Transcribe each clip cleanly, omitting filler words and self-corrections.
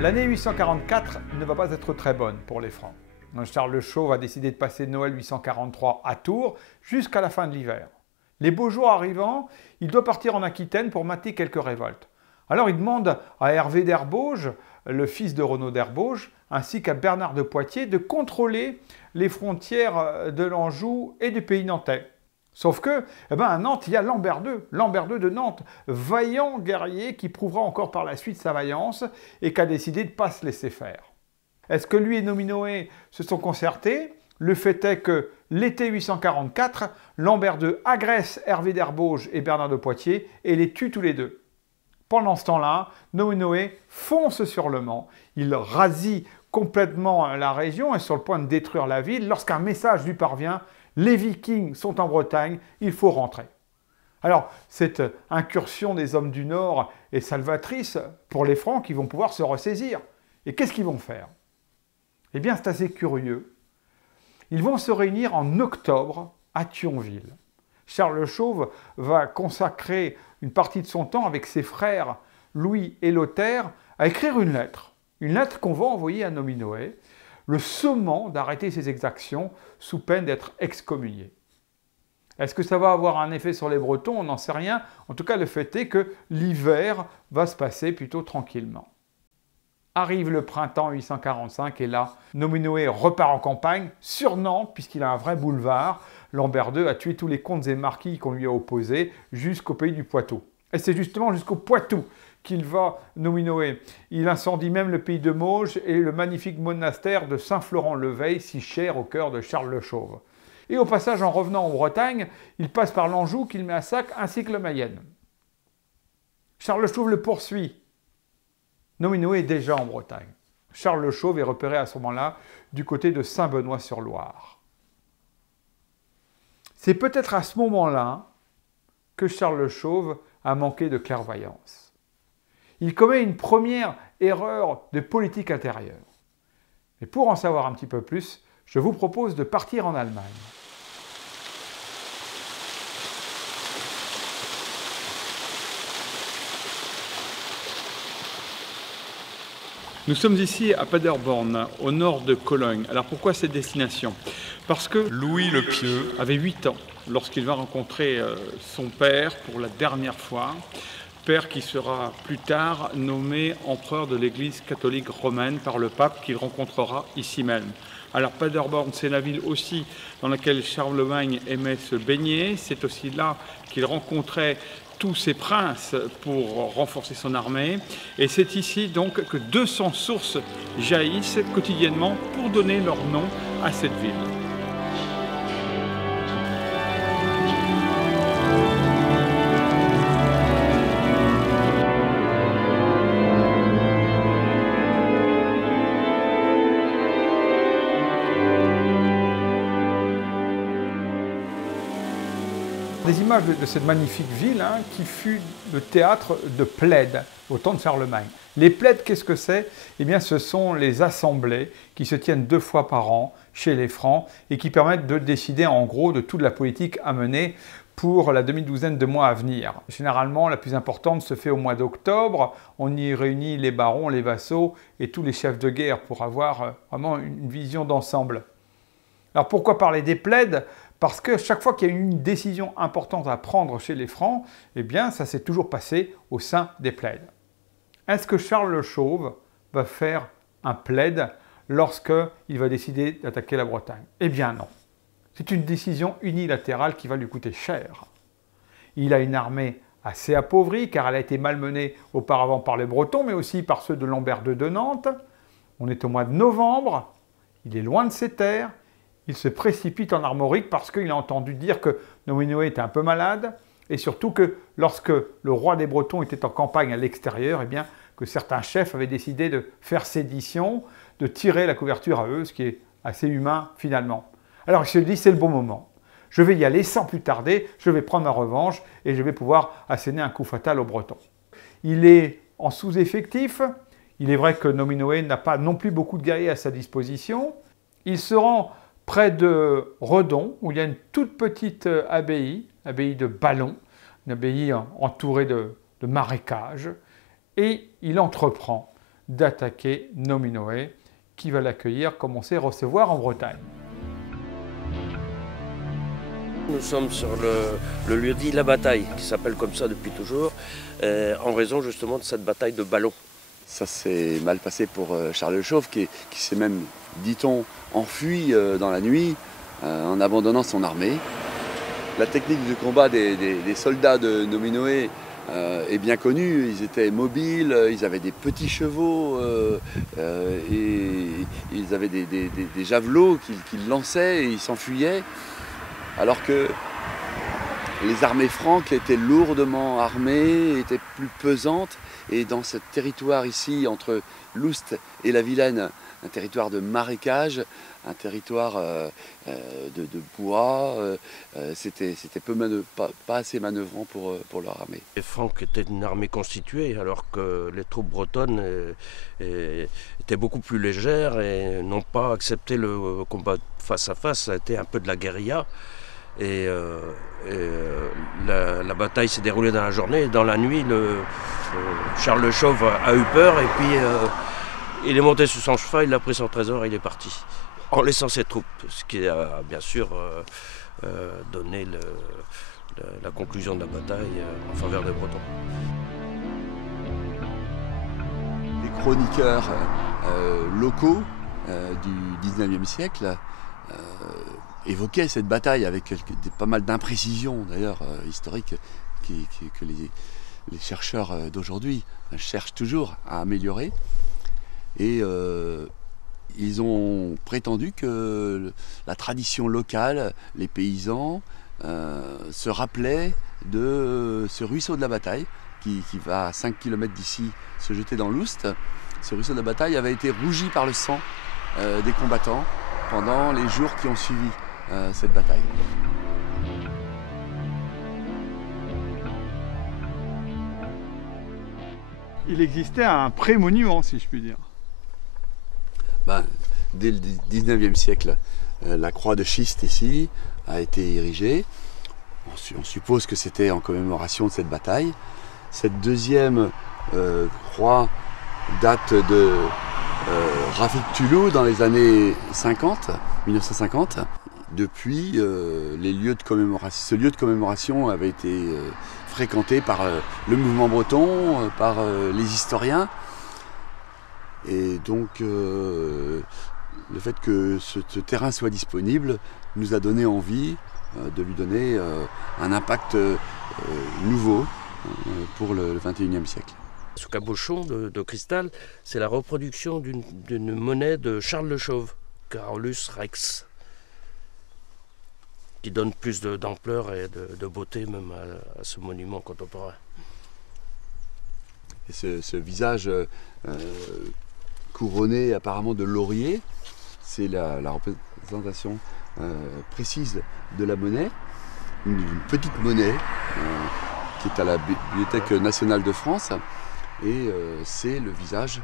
L'année 844 ne va pas être très bonne pour les Francs. Charles le Chauve a décidé de passer Noël 843 à Tours jusqu'à la fin de l'hiver. Les beaux jours arrivant, il doit partir en Aquitaine pour mater quelques révoltes. Alors il demande à Hervé d'Herbauges, le fils de Renaud d'Herbauges, ainsi qu'à Bernard de Poitiers de contrôler les frontières de l'Anjou et du pays nantais. Sauf que, à Nantes, il y a Lambert II de Nantes, vaillant guerrier qui prouvera encore par la suite sa vaillance et qui a décidé de ne pas se laisser faire. Est-ce que lui et Nominoé se sont concertés? Le fait est que l'été 844, Lambert II agresse Hervé d'Herbauges et Bernard de Poitiers et les tue tous les deux. Pendant ce temps-là, Nominoé fonce sur Le Mans. Il rasie complètement la région et est sur le point de détruire la ville lorsqu'un message lui parvient. Les Vikings sont en Bretagne, il faut rentrer. Alors, cette incursion des hommes du Nord est salvatrice pour les Francs qui vont pouvoir se ressaisir. Et qu'est-ce qu'ils vont faire? Eh bien, c'est assez curieux. Ils vont se réunir en octobre à Thionville. Charles le Chauve va consacrer une partie de son temps avec ses frères Louis et Lothaire à écrire une lettre qu'on va envoyer à Nominoé, le sommant d'arrêter ses exactions sous peine d'être excommunié. Est-ce que ça va avoir un effet sur les Bretons? On n'en sait rien. En tout cas, le fait est que l'hiver va se passer plutôt tranquillement. Arrive le printemps 845 et là, Nominoé repart en campagne sur Nantes puisqu'il a un vrai boulevard. Lambert II a tué tous les comtes et marquis qu'on lui a opposés jusqu'au pays du Poitou. Et c'est justement jusqu'au Poitou qu'il va, Nominoé. Il incendie même le pays de Mauges et le magnifique monastère de Saint-Florent-le-Veil, si cher au cœur de Charles le Chauve. Et au passage, en revenant en Bretagne, il passe par l'Anjou qu'il met à sac, ainsi que le Mayenne. Charles le Chauve le poursuit. Nominoé est déjà en Bretagne. Charles le Chauve est repéré à ce moment-là du côté de Saint-Benoît-sur-Loire. C'est peut-être à ce moment-là que Charles le Chauve a manqué de clairvoyance. Il commet une première erreur de politique intérieure. Et pour en savoir un petit peu plus, je vous propose de partir en Allemagne. Nous sommes ici à Paderborn, au nord de Cologne. Alors pourquoi cette destination? Parce que Louis le Pieux avait 8 ans lorsqu'il va rencontrer son père pour la dernière fois. Père qui sera plus tard nommé empereur de l'Église catholique romaine par le pape qu'il rencontrera ici même. Alors Paderborn, c'est la ville aussi dans laquelle Charlemagne aimait se baigner. C'est aussi là qu'il rencontrait tous ses princes pour renforcer son armée. Et c'est ici donc que 200 sources jaillissent quotidiennement pour donner leur nom à cette ville. Des images de cette magnifique ville qui fut le théâtre de plaids au temps de Charlemagne. Les plaids, qu'est-ce que c'est? Eh bien, ce sont les assemblées qui se tiennent 2 fois par an chez les Francs et qui permettent de décider en gros de toute la politique à mener pour la demi-douzaine de mois à venir. Généralement, la plus importante se fait au mois d'octobre. On y réunit les barons, les vassaux et tous les chefs de guerre pour avoir vraiment une vision d'ensemble. Alors pourquoi parler des plaids? Parce que chaque fois qu'il y a eu une décision importante à prendre chez les Francs, eh bien ça s'est toujours passé au sein des plaids. Est-ce que Charles le Chauve va faire un plaid lorsqu'il va décider d'attaquer la Bretagne? Eh bien non. C'est une décision unilatérale qui va lui coûter cher. Il a une armée assez appauvrie car elle a été malmenée auparavant par les Bretons mais aussi par ceux de Lambert II de Nantes. On est au mois de novembre, il est loin de ses terres. Il se précipite en Armorique parce qu'il a entendu dire que Nominoé était un peu malade et surtout que lorsque le roi des Bretons était en campagne à l'extérieur, eh bien, que certains chefs avaient décidé de faire sédition, de tirer la couverture à eux, ce qui est assez humain finalement. Alors il se dit c'est le bon moment. Je vais y aller sans plus tarder, je vais prendre ma revanche et je vais pouvoir asséner un coup fatal aux Bretons. Il est en sous-effectif. Il est vrai que Nominoé n'a pas non plus beaucoup de guerriers à sa disposition. Il se rend près de Redon, où il y a une toute petite abbaye, l'abbaye de Ballon, une abbaye entourée de marécages, et il entreprend d'attaquer Nominoé, qui va l'accueillir comme on sait recevoir en Bretagne. Nous sommes sur le lieu dit La Bataille, qui s'appelle comme ça depuis toujours, en raison justement de cette bataille de ballons. Ça s'est mal passé pour Charles le Chauve, qui s'est même, dit-on, enfui dans la nuit, en abandonnant son armée. La technique de combat des soldats de Nominoé est bien connue. Ils étaient mobiles, ils avaient des petits chevaux et ils avaient des javelots qu'ils lançaient et ils s'enfuyaient. Alors que les armées franques étaient lourdement armées, étaient plus pesantes. Et dans ce territoire ici, entre l'Oust et la Vilaine, un territoire de marécage, un territoire de bois, c'était pas assez manœuvrant pour leur armée. Les Francs étaient une armée constituée, alors que les troupes bretonnes étaient beaucoup plus légères et n'ont pas accepté le combat face à face. Ça a été un peu de la guérilla. La bataille s'est déroulée dans la journée et dans la nuit, Charles le Chauve a eu peur et puis il est monté sur son cheval, il a pris son trésor et il est parti, en laissant ses troupes, ce qui a bien sûr donné la conclusion de la bataille en faveur des Bretons. Les chroniqueurs locaux du 19e siècle évoquaient cette bataille avec pas mal d'imprécisions d'ailleurs historiques que les chercheurs d'aujourd'hui cherchent toujours à améliorer. Et ils ont prétendu que la tradition locale, les paysans, se rappelaient de ce ruisseau de la Bataille qui va à 5 km d'ici se jeter dans l'Oust. Ce ruisseau de la Bataille avait été rougi par le sang des combattants pendant les jours qui ont suivi cette bataille. Il existait un pré-monument, si je puis dire. Dès le 19e siècle, la croix de schiste ici a été érigée. On suppose que c'était en commémoration de cette bataille. Cette deuxième croix date de Rafik Tulou dans les années 1950. Depuis, ce lieu de commémoration avait été fréquenté par le mouvement breton, par les historiens. Et donc, le fait que ce terrain soit disponible nous a donné envie de lui donner un impact nouveau pour le XXIe siècle. Ce cabochon de cristal, c'est la reproduction d'une monnaie de Charles le Chauve, Carolus Rex, qui donne plus d'ampleur et de beauté même à ce monument contemporain. Et ce visage couronné apparemment de laurier, c'est la représentation précise de la monnaie, une petite monnaie qui est à la Bibliothèque nationale de France, et c'est le visage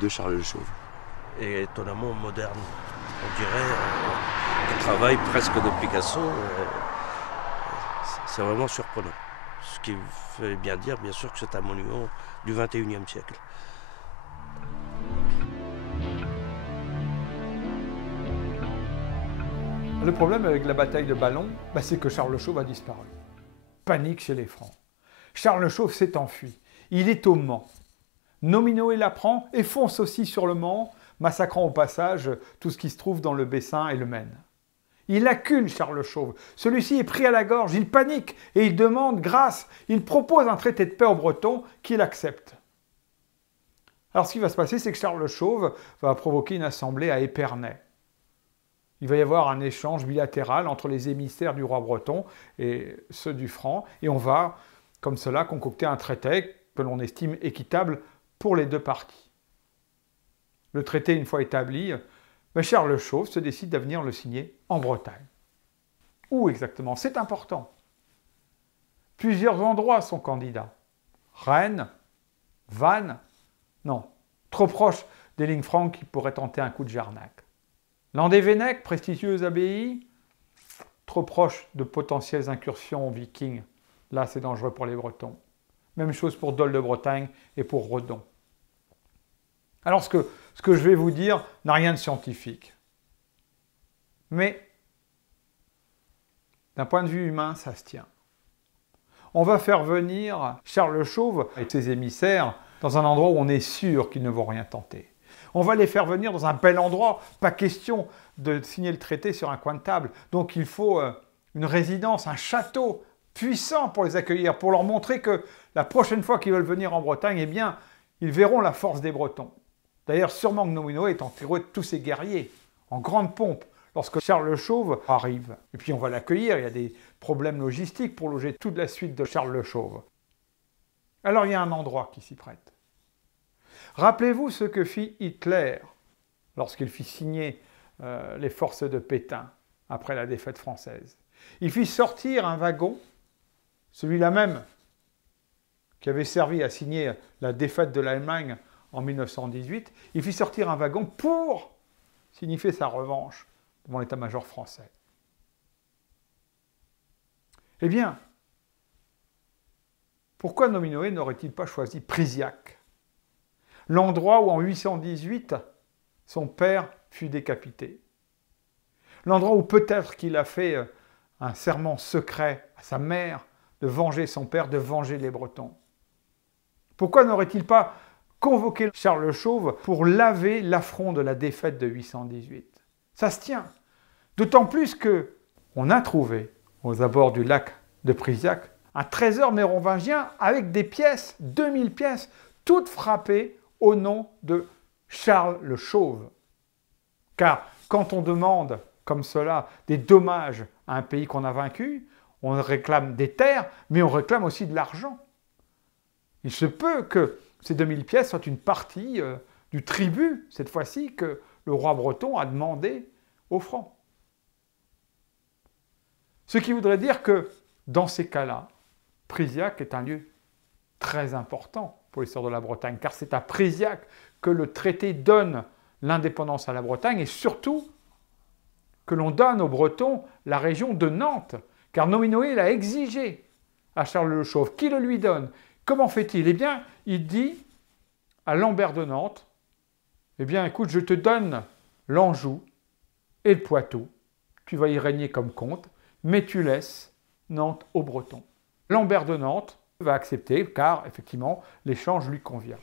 de Charles le Chauve. Et étonnamment moderne, on dirait un travail presque de Picasso, c'est vraiment surprenant. Ce qui fait bien dire, bien sûr, que c'est un monument du XXIe siècle. Le problème avec la bataille de Ballon, c'est que Charles le Chauve a disparu. Panique chez les Francs. Charles le Chauve s'est enfui. Il est au Mans. Nominoé l'apprend et fonce aussi sur le Mans, massacrant au passage tout ce qui se trouve dans le Bessin et le Maine. Il accule Charles le Chauve. Celui-ci est pris à la gorge, il panique et il demande grâce. Il propose un traité de paix aux Bretons qu'il accepte. Alors ce qui va se passer, c'est que Charles le Chauve va provoquer une assemblée à Épernay. Il va y avoir un échange bilatéral entre les émissaires du roi breton et ceux du Franc, et on va, comme cela, concocter un traité que l'on estime équitable pour les deux parties. Le traité, une fois établi, Charles le Chauve se décide à venir le signer en Bretagne. Où exactement? C'est important. Plusieurs endroits sont candidats. Rennes, Vannes, non, trop proche des lignes franques qui pourraient tenter un coup de Jarnac. Landévennec, prestigieuse abbaye, trop proche de potentielles incursions vikings. Là, c'est dangereux pour les Bretons. Même chose pour Dol de Bretagne et pour Redon. Alors ce que je vais vous dire n'a rien de scientifique. Mais d'un point de vue humain, ça se tient. On va faire venir Charles le Chauve et ses émissaires dans un endroit où on est sûr qu'ils ne vont rien tenter. On va les faire venir dans un bel endroit, pas question de signer le traité sur un coin de table. Donc il faut une résidence, un château puissant pour les accueillir, pour leur montrer que la prochaine fois qu'ils veulent venir en Bretagne, eh bien, ils verront la force des Bretons. D'ailleurs, sûrement que Nominoé est entouré de tous ses guerriers, en grande pompe, lorsque Charles le Chauve arrive. Et puis on va l'accueillir, il y a des problèmes logistiques pour loger toute la suite de Charles le Chauve. Alors il y a un endroit qui s'y prête. Rappelez-vous ce que fit Hitler lorsqu'il fit signer les forces de Pétain après la défaite française. Il fit sortir un wagon, celui-là même qui avait servi à signer la défaite de l'Allemagne en 1918, il fit sortir un wagon pour signifier sa revanche devant l'état-major français. Eh bien, pourquoi Nominoé n'aurait-il pas choisi Priziac, l'endroit où en 818 son père fut décapité? L'endroit où peut-être qu'il a fait un serment secret à sa mère de venger son père, de venger les Bretons. Pourquoi n'aurait-il pas convoqué Charles le Chauve pour laver l'affront de la défaite de 818? Ça se tient. D'autant plus qu'on a trouvé aux abords du lac de Priziac un trésor mérovingien avec des pièces, 2000 pièces, toutes frappées au nom de Charles le Chauve. Car quand on demande comme cela des dommages à un pays qu'on a vaincu, on réclame des terres, mais on réclame aussi de l'argent. Il se peut que ces 2000 pièces soient une partie du tribut, cette fois-ci, que le roi breton a demandé aux Francs. Ce qui voudrait dire que, dans ces cas-là, Priziac est un lieu très important pour l'histoire de la Bretagne, car c'est à Priziac que le traité donne l'indépendance à la Bretagne, et surtout que l'on donne aux Bretons la région de Nantes, car Nominoé l'a exigé à Charles le Chauve. Qui le lui donne? Comment fait-il? Eh bien, il dit à Lambert de Nantes, eh bien, écoute, je te donne l'Anjou et le Poitou, tu vas y régner comme comte, mais tu laisses Nantes aux Bretons. Lambert de Nantes va accepter, car, effectivement, l'échange lui convient.